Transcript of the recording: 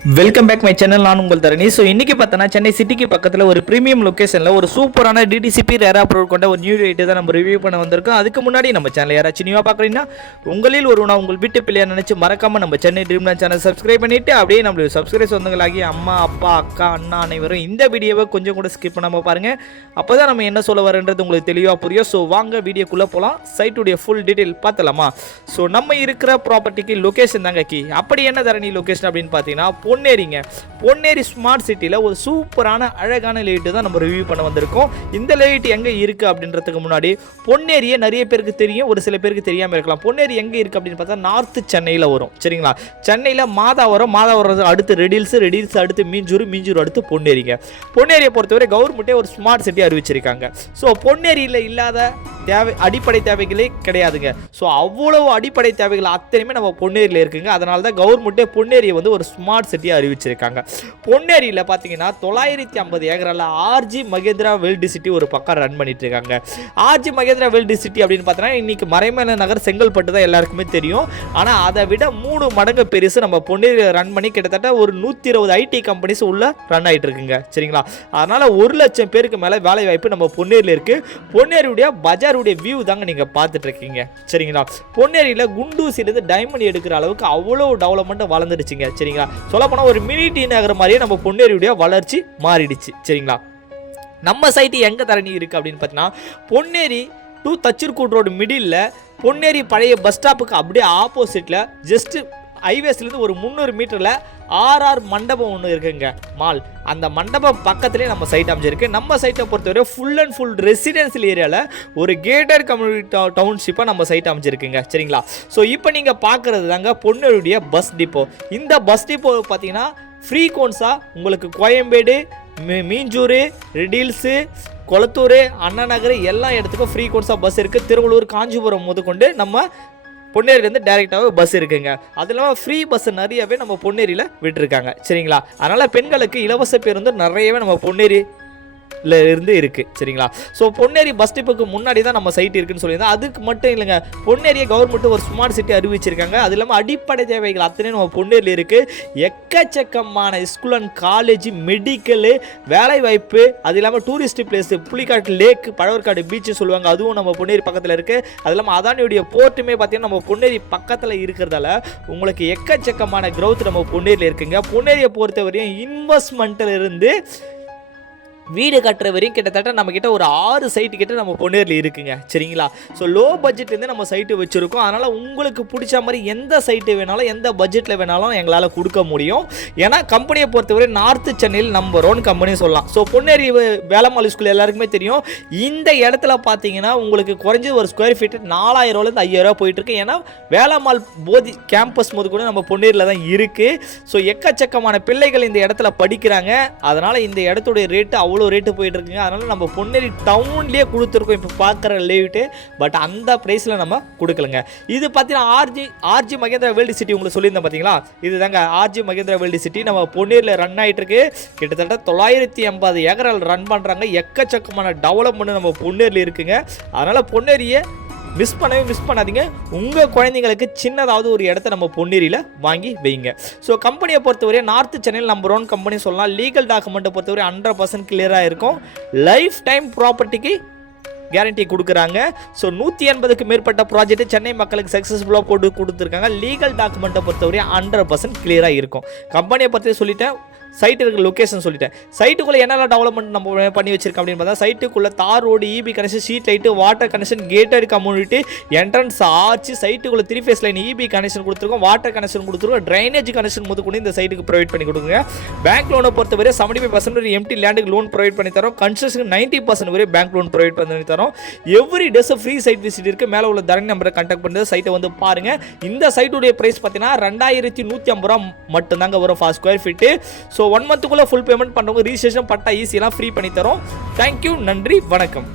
Welcome back my channel. நான் உங்கள் தரணி. So இன்றைக்கி பார்த்தோன்னா சென்னை சிட்டிக்கு பக்கத்தில் ஒரு ப்ரீமியம் லொக்கேஷனில் ஒரு சூப்பரான டிடிசிபி ரேரா ப்ரோ கொண்ட ஒரு நியூ ரேட்டு தான் நம்ம ரிவ்யூ பண்ண வந்திருக்கோம். அதுக்கு முன்னாடி நம்ம சேனல் யாராச்சும் நியூவாக பார்க்குறீங்கன்னா உங்களில் ஒருவனா உங்கள் வீட்டு பிள்ளையா நினச்சி மறக்காமல் நம்ம சென்னை ட்ரீம்லேண்ட் சேனல் சப்ஸ்கிரைப் பண்ணிவிட்டு அப்படியே நம்மளுடைய சப்ஸ்கிரைப் சொந்தங்களாகி அம்மா அப்பா அக்கா அண்ணா அனைவரும் இந்த வீடியோவை கொஞ்சம் கூட ஸ்கிப் பண்ணாமல் பாருங்கள். அப்போ தான் நம்ம என்ன சொல்ல வரன்றது உங்களுக்கு தெளிவாக புரியும். ஸோ வாங்க வீடியோக்குள்ளே போகலாம். சைட்டுடைய ஃபுல் டீட்டெயில் பார்த்தலாமா? ஸோ நம்ம இருக்கிற ப்ராப்பர்ட்டிக்கு லொக்கேஷன் தாங்க கீ. அப்படி என்ன தரணி லொக்கேஷன் அப்படின்னு பார்த்தீங்கன்னா பொன்னேரி ஸ்மார்ட் சிட்டியில் ஒரு சூப்பரான அழகான லைட்டு தான் நம்ம ரிவ்யூ பண்ண வந்திருக்கோம். இந்த லைட் எங்கே இருக்குது அப்படின்றதுக்கு முன்னாடி பொன்னேரியை நிறைய பேருக்கு தெரியும், ஒரு சில பேருக்கு தெரியாமல் இருக்கலாம். பொன்னேரி எங்கே இருக்குது அப்படின்னு பார்த்தா நார்த் சென்னையில் வரும். சரிங்களா? சென்னையில் மாதாவரம் அடுத்து ரெடில்ஸ் அடுத்து மீஞ்சூர் அடுத்து பொன்னேரிங்க. பொன்னேரியை பொறுத்தவரை கவர்மெண்ட்டே ஒரு ஸ்மார்ட் சிட்டி அறிவிச்சிருக்காங்க. ஸோ பொன்னேரியில் இல்லாத அடிப்படை தேவைகளே கிடையாதுங்க. ஸோ அவ்வளவு அடிப்படை தேவைகள் அத்தனையுமே நம்ம பொன்னேரியில் இருக்குங்க. அதனால தான் கவர்மெண்ட்டே பொன்னேரியை வந்து ஒரு ஸ்மார்ட் சிட்டியை அறிவிச்சிருக்காங்க. பொன்னேரியில் பார்த்தீங்கன்னா 950 ஏக்கரில் ஆர்ஜி மகேந்திரா வேர்ல்டு சிட்டி ஒரு பக்கம் ரன் பண்ணிட்டு இருக்காங்க. ஆர்ஜி மகேந்திரா வேர்ல்டு சிட்டி அப்படின்னு பார்த்தோன்னா இன்னைக்கு மறைமலை நகர் செங்கல்பட்டு தான் எல்லாருக்குமே தெரியும். ஆனால் அதை விட 3 மடங்கு பெருசு நம்ம பொன்னேரியில் ரன் பண்ணி கிட்டத்தட்ட ஒரு 120 ஐடி கம்பெனிஸ் உள்ள ரன் ஆகிட்டு இருக்குங்க. சரிங்களா? அதனால 1 லட்சம் பேருக்கு மேலே வேலை வாய்ப்பு நம்ம பொன்னேரியில் இருக்கு. பொன்னேரியுடைய பஜாருடைய வியூ தாங்க நீங்க பார்த்துட்டு இருக்கீங்க. சரிங்களா? பொன்னேரியில் குண்டூசிலிருந்து டைமண்ட் எடுக்கிற அளவுக்கு அவ்வளோ டெவலப்மெண்ட் வளர்ந்துடுச்சுங்க. சரிங்களா? சொல்லப்போனால் ஒரு மினி டி நகர் மாதிரியே நம்ம பொன்னேரியுடைய வளர்ச்சி மாறிடுச்சு. சரிங்களா? நம்ம சைட்டு எங்கே தரணி இருக்குது அப்படின்னு பார்த்தீங்கன்னா பொன்னேரி டு தச்சிர்கூட் ரோடு மிடில் பொன்னேரி பழைய பஸ் ஸ்டாப்புக்கு அப்படியே ஆப்போசிட்டில் ஜஸ்ட் ஹைவேஸ்லேருந்து ஒரு 300 மீட்டரில் ஆர்ஆர் மண்டபம் ஒன்று இருக்குங்க, மால். அந்த மண்டபம் பக்கத்துலேயே நம்ம சைட் அமைஞ்சிருக்கு. நம்ம சைட்டை பொறுத்தவரை ஃபுல் அண்ட் ஃபுல் ரெசிடென்சியல் ஏரியாவில் ஒரு கேட்டட் கம்யூனிட்டி டவுன்ஷிப்பாக நம்ம சைட் அமைஞ்சிருக்குங்க. சரிங்களா? ஸோ இப்போ நீங்கள் பார்க்குறது தாங்க பொன்னேரியுடைய பஸ் டிப்போ. இந்த பஸ் டிப்போ பார்த்தீங்கன்னா ஃப்ரீக்வன்ஸாக உங்களுக்கு கோயம்பேடு, மீஞ்சூர், ரெடில்ஸு, கொளத்தூர், அண்ணா நகர் எல்லா இடத்துக்கும் ஃப்ரீக்வன்ஸாக பஸ் இருக்குது. திருவள்ளூர், காஞ்சிபுரம் முதற்கொண்டு நம்ம பொன்னேரியிலேருந்து டேரெக்டாகவே பஸ் இருக்குங்க. அது இல்லாமல் ஃப்ரீ பஸ் நிறையவே நம்ம பொன்னேரியில் விட்டுருக்காங்க. சரிங்களா? அதனால் பெண்களுக்கு இலவச பேருந்து நிறையவே நம்ம பொன்னேரி இருந்து இருக்குது. சரிங்களா? ஸோ பொன்னேரி பஸ் ஸ்டாப்புக்கு முன்னாடி தான் நம்ம சைட் இருக்குன்னு சொல்லியிருந்தோம். அதுக்கு மட்டும் இல்லைங்க, பொன்னேரியை கவர்மெண்ட் ஒரு ஸ்மார்ட் சிட்டி அறிவிச்சிருக்காங்க. அது இல்லாமல் அடிப்படை தேவைகள் அத்தனை நம்ம பொன்னேரியில் இருக்குது. எக்கச்சக்கமான ஸ்கூல் அண்ட் காலேஜ், மெடிக்கலு, வேலைவாய்ப்பு, அது இல்லாமல் tourist place Pulicat lake, Pazhaverkadu beach சொல்லுவாங்க, அதுவும் நம்ம பொன்னேரி பக்கத்தில் இருக்குது. அது இல்லாமல் அதானியுடைய போர்ட்டுமே பார்த்தீங்கன்னா நம்ம பொன்னேரி பக்கத்தில் இருக்கிறதால உங்களுக்கு எக்கச்சக்கமான க்ரௌத் நம்ம பொன்னேரியில் இருக்குங்க. பொன்னேரியை பொறுத்தவரையும் இன்வெஸ்ட்மெண்ட்டில் இருந்து வீடு கட்டுற வரையும் கிட்டத்தட்ட நம்ம கிட்ட ஒரு 6 சைட்டு கிட்ட நம்ம பொன்னேரில் இருக்குங்க. சரிங்களா? ஸோ லோ பட்ஜெட்லேருந்து நம்ம சைட்டு வச்சுருக்கோம். அதனால் உங்களுக்கு பிடிச்ச மாதிரி எந்த சைட்டு வேணாலும் எந்த பட்ஜெட்டில் வேணாலும் எங்களால் கொடுக்க முடியும். ஏன்னா கம்பெனியை பொறுத்தவரை நார்த்து சென்னையில் நம்பர் 1 கம்பெனி சொல்லலாம். ஸோ பொன்னேரி வேலம்மாள் ஸ்கூல் எல்லாருக்குமே தெரியும். இந்த இடத்துல பார்த்தீங்கன்னா உங்களுக்கு குறைஞ்சது ஒரு ஸ்கொயர் ஃபீட் 4000 5,000 போயிட்டுருக்கு. ஏன்னா வேலம்மாள் போதி கேம்பஸ் போது கூட நம்ம பொன்னேரியில் தான் இருக்குது. ஸோ எக்கச்சக்கமான பிள்ளைகள் இந்த இடத்துல படிக்கிறாங்க. அதனால் இந்த இடத்துடைய ரேட்டு அவ்வளோ ரேட்டு போயிட்டு இருக்குங்க. அதனால நம்ம பொன்னேரி டவுன்லேயே கொடுத்துருக்கோம் இப்போ பார்க்குற லேட்டு. பட் அந்த ப்ரைஸில் நம்ம கொடுக்கலங்க. இது பார்த்தீங்கன்னா ஆர்ஜி மகேந்திரா வேர்ல்டு சிட்டி உங்களுக்கு சொல்லியிருந்தேன் பார்த்தீங்களா? இது தாங்க ஆர்ஜி மகேந்திரா வேர்ல்டு சிட்டி நம்ம பொன்னேரியில் ரன் ஆகிட்டு இருக்கு. கிட்டத்தட்ட 950 ஏக்கரில் ரன் பண்ணுறாங்க. எக்கச்சக்கமான டெவலப்மெண்ட் நம்ம பொன்னேரியில் இருக்குங்க. அதனால் பொன்னேரியை மிஸ் பண்ணாதீங்க. உங்கள் குழந்தைங்களுக்கு சின்னதாவது ஒரு இடத்த நம்ம பொன்னேரியில் வாங்கி வைங்க. ஸோ கம்பெனியை பொறுத்தவரை நார்த் சென்னையில் நம்பர் 1 கம்பெனி சொல்லலாம். லீகல் டாக்குமெண்ட்டை பொறுத்தவரை 100% கிளியராக இருக்கும். லைஃப் டைம் ப்ராப்பர்ட்டிக்கு கேரண்டி கொடுக்குறாங்க. ஸோ 180க்கு மேற்பட்ட ப்ராஜெக்ட் சென்னை மக்களுக்கு சக்ஸஸ்ஃபுல்லாக போட்டு கொடுத்துருக்காங்க. லீகல் டாக்குமெண்ட்டை பொறுத்தவரை 100% கிளியராக இருக்கும். கம்பெனியை பற்றி சொல்லிட்டேன். சைட்டு இருக்கிற லொக்கேஷன் சொல்லிட்டேன். சைட்டுக்குள்ளே என்னெல்லாம் டெவலப்மெண்ட் நம்ம பண்ணி வச்சிருக்கோம் அப்படின்னு பார்த்தா சைட்டுக்குள்ளே tar road, EB connection, street light, water connection, gated community, entrance arch, சைட்டுக்குள்ளே 3 ஃபேஸ் லைன் இபி கனெக்ஷன் கொடுத்துருக்கோம், வாட்டர் கனெக்ஷன் கொடுத்துருக்கோம், ட்ரைனேஜ் கனெக்ஷன் முதற்கொண்டு இந்த சைட்டுக்கு ப்ரொவைட் பண்ணி கொடுங்க. பேங்க் லோனை பொறுத்தவரை 75% எம்டி லேண்டுக்கு லோன் ப்ரொவைட் பண்ணி தரோம். கன்ஸ்ட்ரக்ஷன் 90% வரை பேங்க் லோன் ப்ரொவைட் பண்ணி தரோம். Every days free side visit இருக்குது. மேலே உள்ள தரணி நம்பரை கான்டாக்ட் பண்ணுறது சைட்டை வந்து பாருங்கள். இந்த சைட்டுடைய ப்ரைஸ் பார்த்தீங்கன்னா 2150 ரூபா மட்டும்தாங்க வரும் ஃபார் ஸ்கொயர் ஃபீட்டு. ஸோ 1 மந்த்துக்குள்ளே ஃபுல் பேமெண்ட் பண்ணுறவங்க ரிஜிஸ்ட்ரேஷன் பட்டா ஈஸியெல்லாம் ஃப்ரீ பண்ணி தரோம். தேங்க்யூ, நன்றி, வணக்கம்.